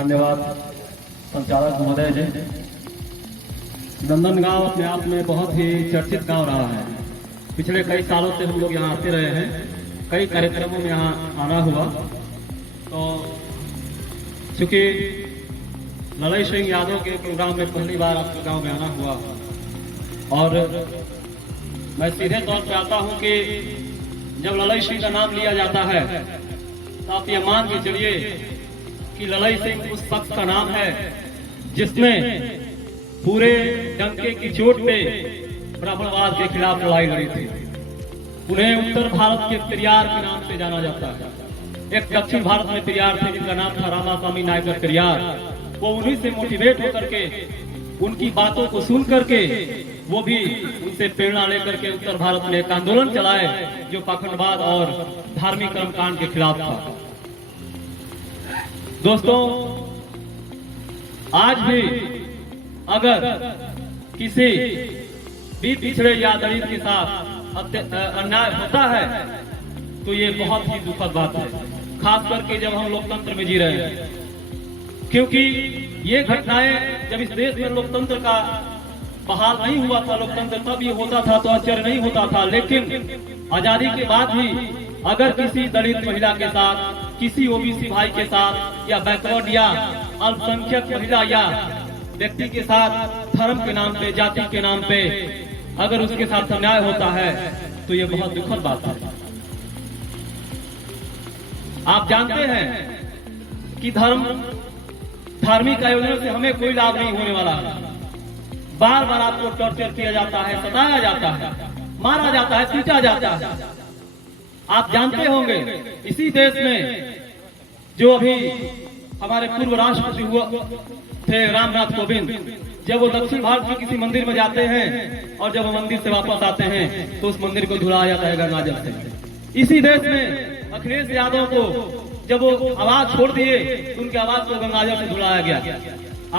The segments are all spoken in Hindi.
धन्यवाद संचालक महोदय जी। नंदनगांव अपने आप में बहुत ही चर्चित गांव रहा है। पिछले कई सालों से हम लोग यहाँ आते रहे हैं, कई कार्यक्रमों में यहाँ आना हुआ। तो चूंकि ललई सिंह यादव के प्रोग्राम में पहली बार आपके गांव में आना हुआ और मैं सीधे तौर पे आता हूं कि जब ललई सिंह का नाम लिया जाता है तो आप ये मान के चलिए कि ललई सिंह उस शख्स का नाम है जिसने पूरे डंके की चोट पे ब्राह्मणवाद के खिलाफ लड़ाई लड़ी थी। उन्हें उत्तर भारत के पेरियार के नाम से जाना जाता है। एक दक्षिण भारत में पेरियार थे जिनका नाम था रामास्वामी नायकर पेरियार। वो उन्हीं से मोटिवेट होकर के, उनकी बातों को सुन करके, वो भी उनसे प्रेरणा लेकर के उत्तर भारत में एक आंदोलन चलाए जो पाखंडवाद और धार्मिक कर्मकांड के खिलाफ था। दोस्तों, आज भी अगर किसी भी पिछड़े या दलित के साथ अन्याय होता है तो ये बहुत ही दुखद बात है, खास करके जब हम लोकतंत्र में जी रहे हैं। क्योंकि ये घटनाएं जब इस देश में लोकतंत्र का बहाल नहीं हुआ था, लोकतंत्र तब ये होता था तो आश्चर्य नहीं होता था। लेकिन आजादी के बाद भी अगर किसी दलित महिला के साथ, किसी ओबीसी भाई के साथ या बैकवर्ड या अल्पसंख्यक महिला या व्यक्ति के साथ धर्म के नाम पे, जाति के नाम पे अगर उसके साथ अन्याय होता है तो ये बहुत दुखद बात है। आप जानते हैं कि धार्मिक आयोजनों से हमें कोई लाभ नहीं होने वाला है। बार बार आपको टॉर्चर किया जाता है, सताया जाता है, मारा जाता है, पीटा जाता है। आप जानते होंगे इसी देश में जो अभी हमारे पूर्व राष्ट्रपति हुआ थे रामनाथ कोविंद, जब वो दक्षिण भारत के किसी मंदिर में जाते हैं और जब वो मंदिर से वापस आते हैं तो उस मंदिर को धुलाया जाता है गंगाजल से। इसी देश में अखिलेश यादव को जब वो आवाज छोड़ दिए तो उनकी आवाज को गंगाजल से धुलाया गया।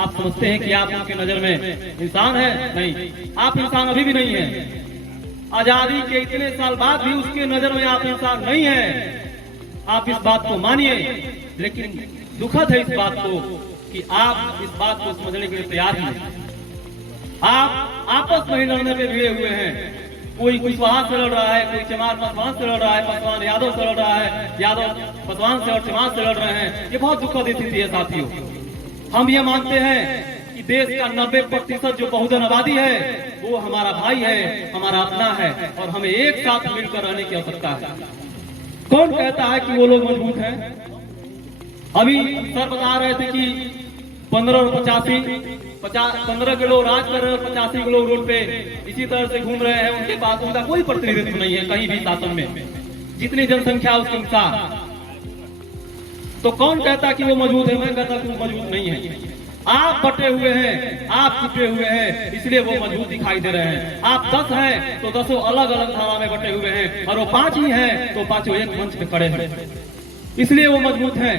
आप समझते हैं कि आप उनकी नजर में इंसान है? नहीं, आप इंसान अभी भी नहीं है। आजादी के इतने साल बाद भी उसके नजर में आप इंसान नहीं है। आप इस बात को मानिए, लेकिन दुखद है इस बात को कि आप इस बात को समझने के लिए तैयार नहीं। आप आपस में लड़ने पे भिड़े हुए हैं। कोई कुशवाहा से लड़ रहा है, कोई चमार पासवान से लड़ रहा है, पासवान यादव से लड़ रहा है, यादव पासवान से और चमार से लड़ रहे हैं। ये बहुत दुखद स्थिति है साथियों। हम ये मानते हैं कि देश का 90% जो बहुजन आबादी है वो हमारा भाई है, हमारा अपना है और हमें एक साथ मिलकर रहने की आवश्यकता है। कौन कहता है कि वो लोग मजबूत हैं? अभी सर बता रहे थे कि 15 और 15 किलो राज कर रहे, 85 किलो रोड पे इसी तरह से घूम रहे हैं। उनके पास उनका कोई प्रतिनिधित्व नहीं है कहीं भी शासन में, जितनी जनसंख्या उसके अनुसार। तो कौन कहता कि वो मौजूद है? मैं कहता कि वो मौजूद नहीं है। आप बटे हुए हैं, आप टूटे हुए हैं, इसलिए वो मजबूत दिखाई दे रहे हैं। आप 10 हैं तो 10 अलग अलग धारा में बटे हुए हैं, और वो 5 ही हैं तो 5 एक मंच पे खड़े हैं, इसलिए वो मजबूत हैं।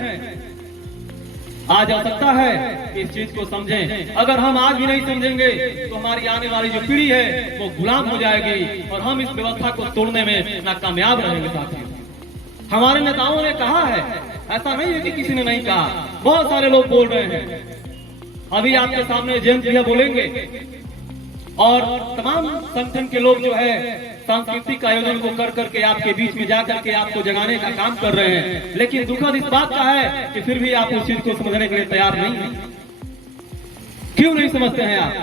आज आवश्यकता है कि इस चीज को समझें। अगर हम आज भी नहीं समझेंगे तो हमारी आने वाली जो पीढ़ी है वो गुलाम हो जाएगी और हम इस व्यवस्था को तोड़ने में नाकामयाब रहेंगे। साथियों, हमारे नेताओं ने कहा है, ऐसा नहीं है कि किसी ने नहीं कहा, बहुत सारे लोग बोल रहे हैं। अभी आपके सामने जयंत भैया बोलेंगे और तमाम संगठन के लोग जो है सांस्कृतिक आयोजन को कर करके आपके बीच में जाकर के आपको जगाने का काम कर रहे हैं। लेकिन दुखद इस बात का है कि फिर भी आप उस चीज को समझने के लिए तैयार नहीं हैं। क्यों नहीं समझते हैं आप?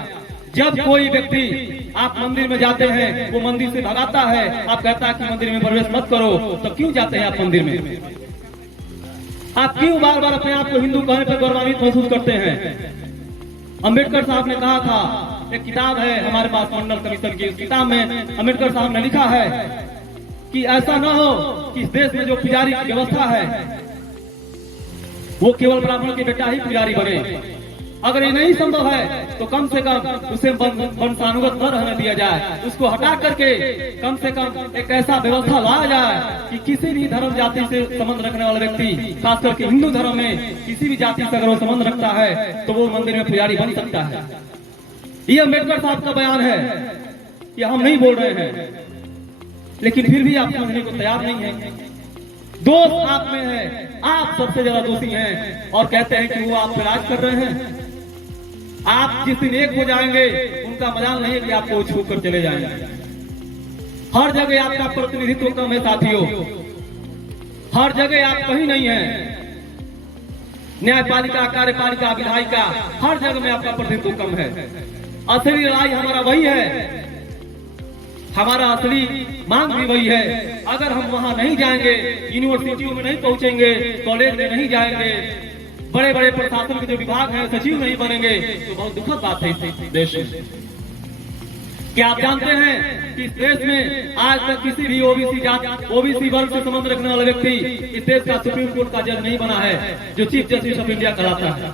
जब कोई व्यक्ति आप मंदिर में जाते हैं, वो मंदिर से भगाता है, आप कहता है कि मंदिर में प्रवेश मत करो, तो क्यों जाते हैं आप मंदिर में? आप क्यों बार बार अपने आप को हिंदू कहने पर गौरवान्वित महसूस करते हैं? अंबेडकर साहब ने कहा था, एक किताब है हमारे पास मंडल कमीशन की, उस किताब में अंबेडकर साहब ने लिखा है कि ऐसा न हो कि इस देश में जो पुजारी की व्यवस्था है वो केवल ब्राह्मण के बेटा ही पुजारी बने। अगर ये नहीं संभव है तो कम से कम उसे वंशानुगत न रहने दिया जाए, उसको हटा करके कम से कम एक ऐसा व्यवस्था लाया जाए कि किसी भी धर्म जाति से संबंध रखने वाला व्यक्ति, खास करके हिंदू धर्म में किसी भी जाति से अगर वो संबंध रखता है तो वो मंदिर में पुजारी बन सकता है। ये अम्बेडकर साहब का बयान है, ये हम नहीं बोल रहे हैं, लेकिन फिर भी आप समझने को तैयार नहीं है। दोष आप में है, आप सबसे ज्यादा दोषी हैं और कहते हैं कि वो आप पे राज कर रहे हैं। आप जिस दिन एक हो जाएंगे उनका मजाल नहीं है कि आपको छू कर चले जाएंगे। हर जगह आपका प्रतिनिधित्व कम है साथियों, हर जगह आप कहीं नहीं है। न्यायपालिका, कार्यपालिका, विधायिका, हर जगह में आपका प्रतिनिधित्व कम है। असली लड़ाई हमारा वही है, हमारा असली मांग भी वही है। अगर हम वहां नहीं जाएंगे, यूनिवर्सिटियों में नहीं पहुंचेंगे, कॉलेज में नहीं जाएंगे, बड़े बड़े प्रशासन के जो विभाग हैं सचिव नहीं बनेंगे, तो बहुत दुखद बात है इस देश में। क्या आप जानते हैं कि इस देश में आज तक किसी भी ओबीसी जात, ओबीसी वर्ग से संबंध रखने वाला व्यक्ति इस देश का सुप्रीम कोर्ट का जज नहीं बना है, जो चीफ जस्टिस ऑफ इंडिया कहलाता है।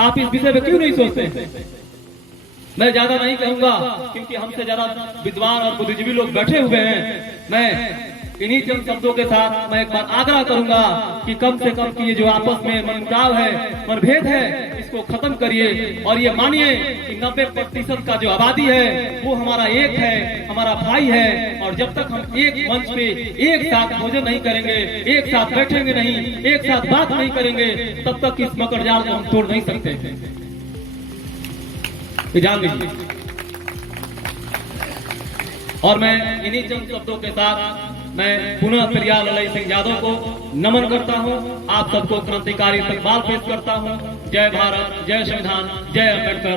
आप इस विषय में क्यों नहीं सोचते? मैं ज्यादा नहीं कहूंगा क्योंकि हमसे ज्यादा विद्वान और बुद्धिजीवी लोग बैठे हुए हैं। मैं इन्हीं चंद शब्दों के साथ मैं एक बार आग्रह करूंगा कि कम से कम की ये जो आपस में मनमुटाव है, मनभेद है, इसको खत्म करिए और ये मानिए कि 90% का जो आबादी है वो हमारा एक है, हमारा भाई है। और जब तक हम एक मंच पे एक साथ भोजन नहीं करेंगे, एक साथ बैठेंगे नहीं, एक साथ बात नहीं करेंगे, तब तक इस मकर जाल को हम तोड़ नहीं सकते। जान लीजिए। और मैं इन्हीं चंद शब्दों के साथ मैं पुनः प्रिया ललई सिंह यादव को नमन करता हूं। आप सबको क्रांतिकारी इस्तकबाल पेश करता हूं। जय भारत, जय संविधान, जय अम्बेडकर।